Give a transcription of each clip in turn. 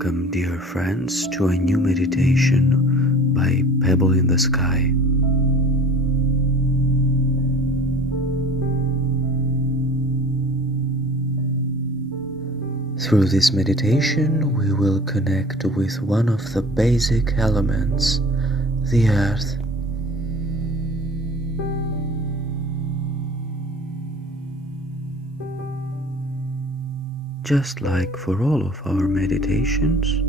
Welcome, dear friends, to a new meditation by Pebble in the Sky. Through this meditation, we will connect with one of the basic elements, the earth. Just like for all of our meditations,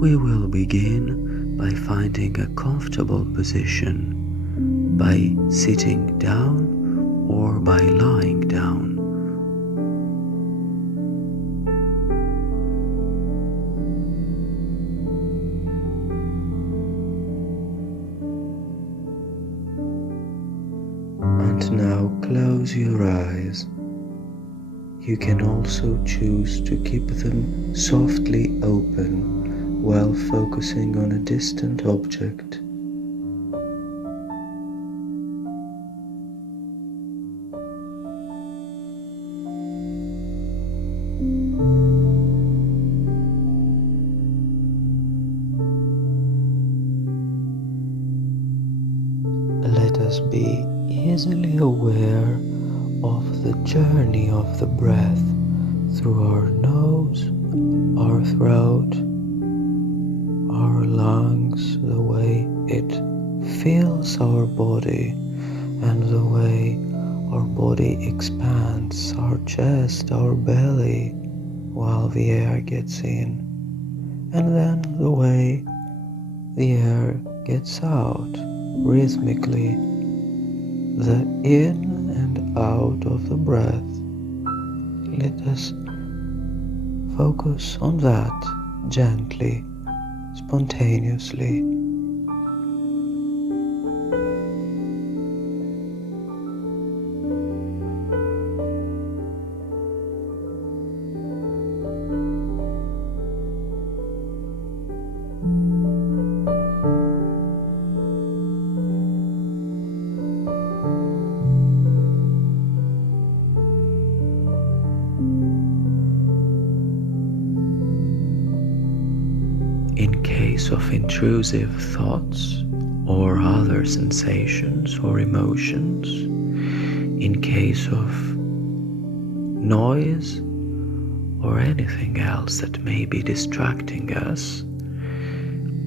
we will begin by finding a comfortable position, by sitting down or by lying down. And now close your eyes. You can also choose to keep them softly open while focusing on a distant object. Let us be easily aware of the journey of the breath through our nose, our throat, our lungs, the way it fills our body and the way our body expands, our chest, our belly, while the air gets in, and then the way the air gets out rhythmically, the in and out of the breath. Let us focus on that gently, spontaneously. In case of intrusive thoughts or other sensations or emotions, in case of noise or anything else that may be distracting us,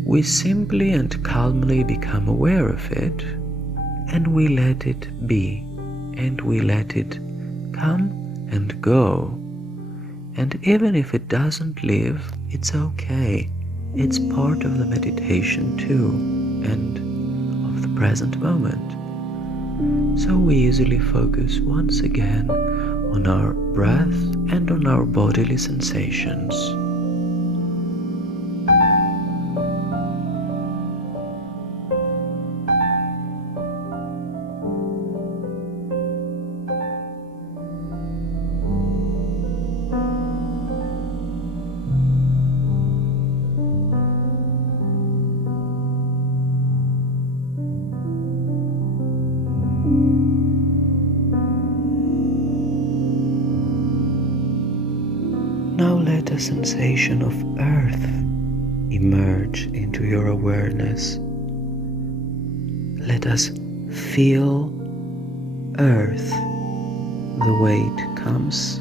we simply and calmly become aware of it, and we let it be, and we let it come and go. And even if it doesn't leave, it's okay. It's part of the meditation too, and of the present moment. So we easily focus once again on our breath and on our bodily sensations. Now let a sensation of earth emerge into your awareness. Let us feel earth the way it comes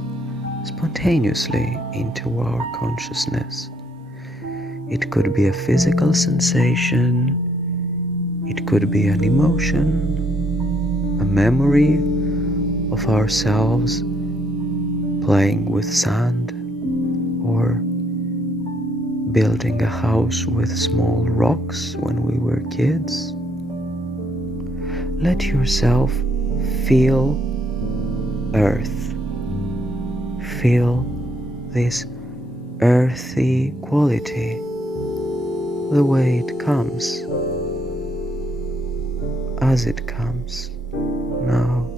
spontaneously into our consciousness. It could be a physical sensation, it could be an emotion, a memory of ourselves playing with sand, or building a house with small rocks when we were kids. Let yourself feel earth. Feel this earthy quality, the way it comes, as it comes now.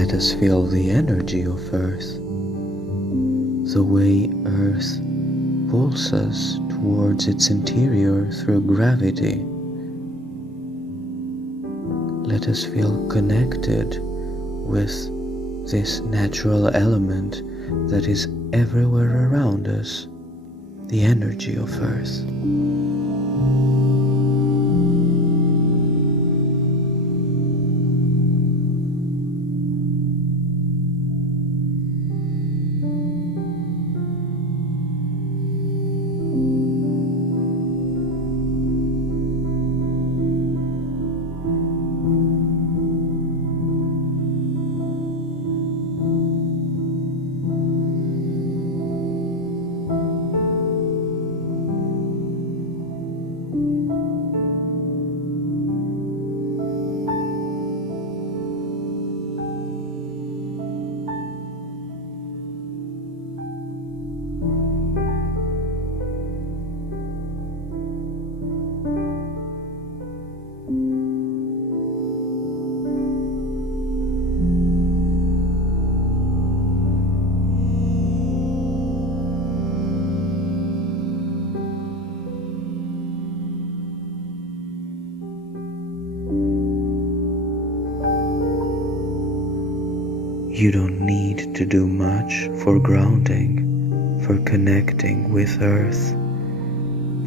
Let us feel the energy of Earth, the way Earth pulls us towards its interior through gravity. Let us feel connected with this natural element that is everywhere around us, the energy of Earth. You don't need to do much for grounding, for connecting with Earth,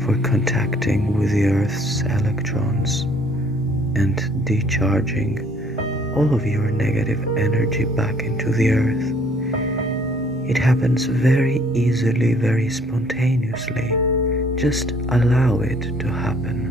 for contacting with the Earth's electrons and discharging all of your negative energy back into the Earth. It happens very easily, very spontaneously. Just allow it to happen.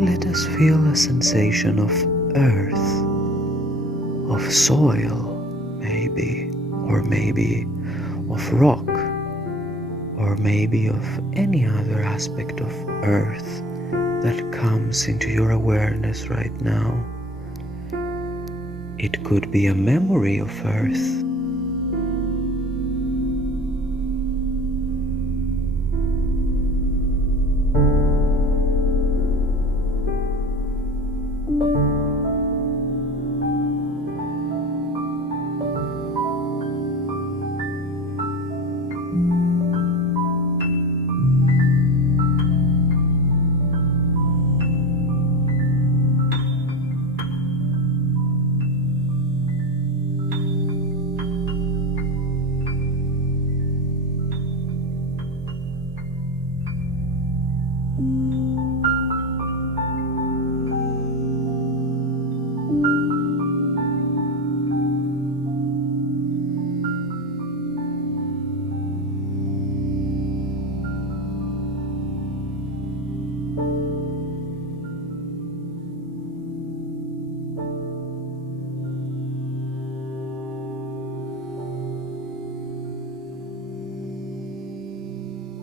Let us feel a sensation of earth, of soil, maybe, or maybe of rock, or maybe of any other aspect of earth that comes into your awareness right now. It could be a memory of earth.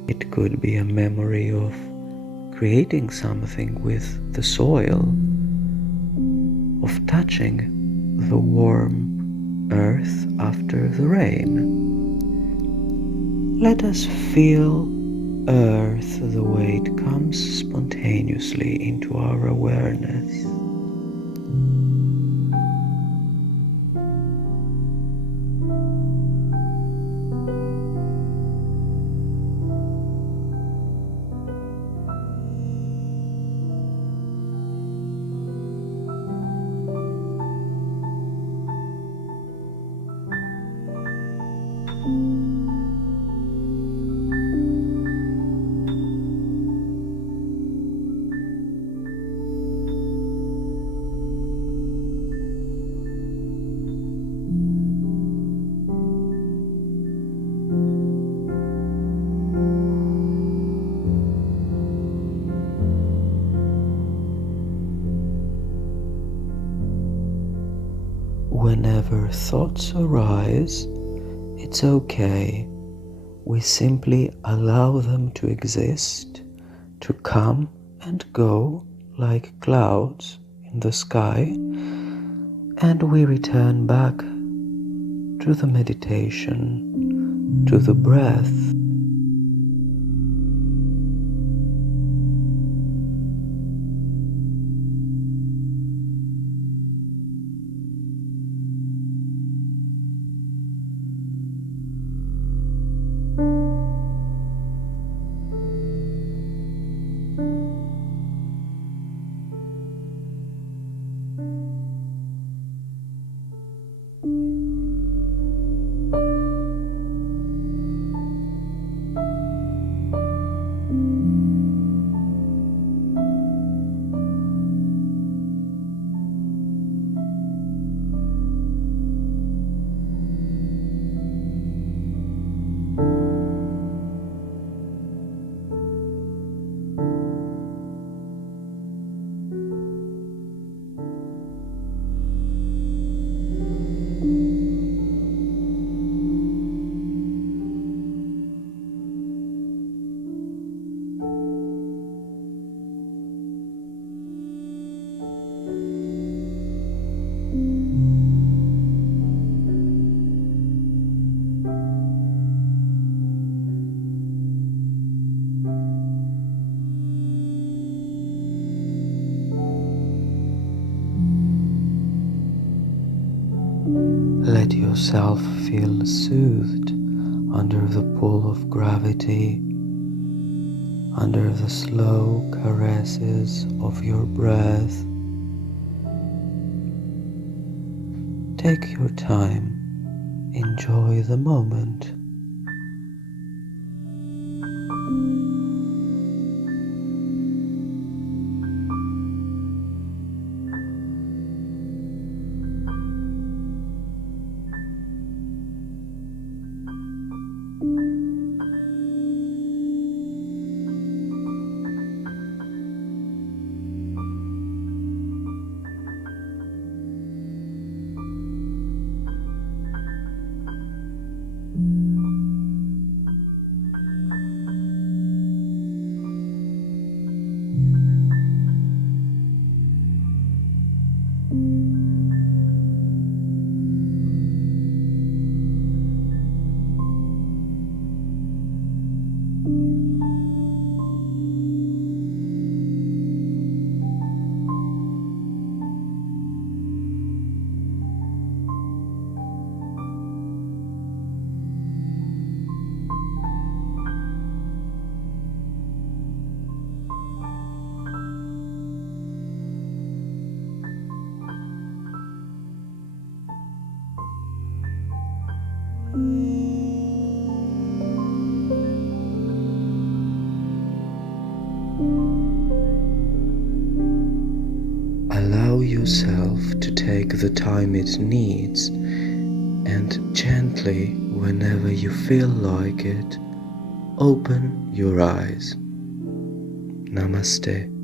It could be a memory of creating something with the soil, of touching the warm earth after the rain. Let us feel earth the way it comes spontaneously into our awareness. Whenever thoughts arise, it's okay. We simply allow them to exist, to come and go like clouds in the sky, and we return back to the meditation, to the breath. Let yourself feel soothed under the pull of gravity, under the slow caresses of your breath. Take your time, enjoy the moment. Allow yourself to take the time it needs, and gently, whenever you feel like it, open your eyes. Namaste.